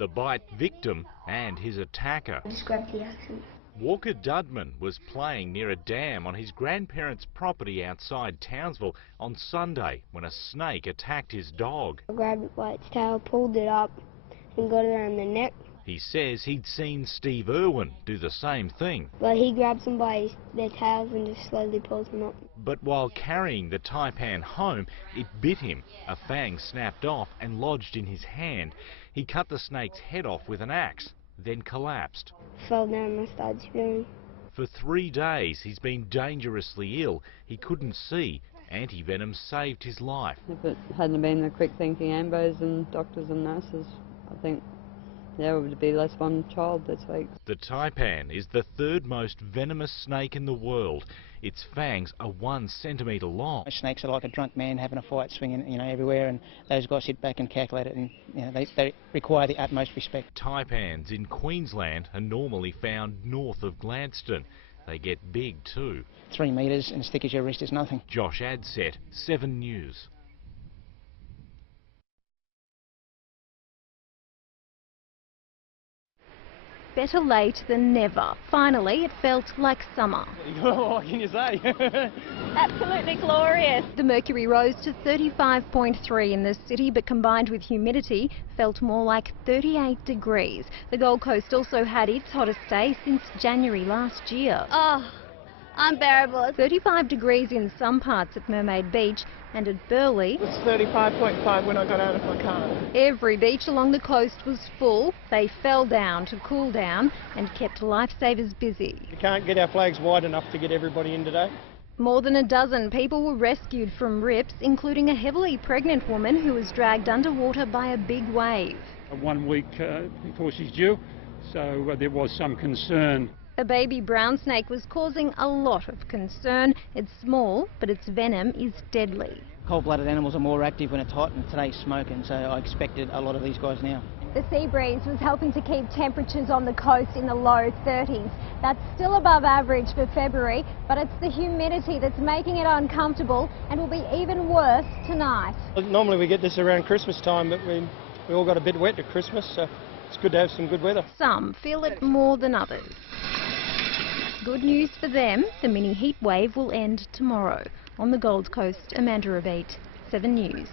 the bite victim and his attacker. Just grabbed the accent. Walker Dudman was playing near a dam on his grandparents' property outside Townsville on Sunday when a snake attacked his dog. I grabbed it by its tail, pulled it up and got it around the neck. He says he'd seen Steve Irwin do the same thing. But he grabs them by their tails and just slowly pulls them up. But while carrying the taipan home, it bit him. A fang snapped off and lodged in his hand. He cut the snake's head off with an axe, then collapsed. Fell down and I started spewing. For 3 days he's been dangerously ill. He couldn't see. Anti-venom saved his life. If it hadn't been the quick thinking AMBOs and doctors and nurses, I think there would be less one child this week. The taipan is the third most venomous snake in the world. Its fangs are 1 centimetre long. Snakes are like a drunk man having a fight, swinging, everywhere, and those guys sit back and calculate it, and they require the utmost respect. Taipans in Queensland are normally found north of Gladstone. They get big too. 3 metres and as thick as your wrist is nothing. Josh Adsett, 7 News. Better late than never. Finally, it felt like summer. What can you say? Absolutely glorious. The mercury rose to 35.3 in the city, but combined with humidity, felt more like 38 degrees. The Gold Coast also had its hottest day since January last year. Oh, unbearable. 35 degrees in some parts at Mermaid Beach, and at Burleigh It was 35.5 when I got out of my car. every beach along the coast was full. They fell down to cool down and kept lifesavers busy. We can't get our flags wide enough to get everybody in today. More than a dozen people were rescued from rips, including a heavily pregnant woman who was dragged underwater by a big wave. 1 week before she's due, so there was some concern. A baby brown snake was causing a lot of concern. It's small, but its venom is deadly. Cold-blooded animals are more active when it's hot, and today's smoking, so I expected a lot of these guys now. The sea breeze was helping to keep temperatures on the coast in the low 30s. That's still above average for February, but it's the humidity that's making it uncomfortable and will be even worse tonight. Normally we get this around Christmas time, but we all got a bit wet at Christmas, so it's good to have some good weather. Some feel it more than others. Good news for them, the mini heat wave will end tomorrow. On the Gold Coast, Amanda Rebate, 7 News.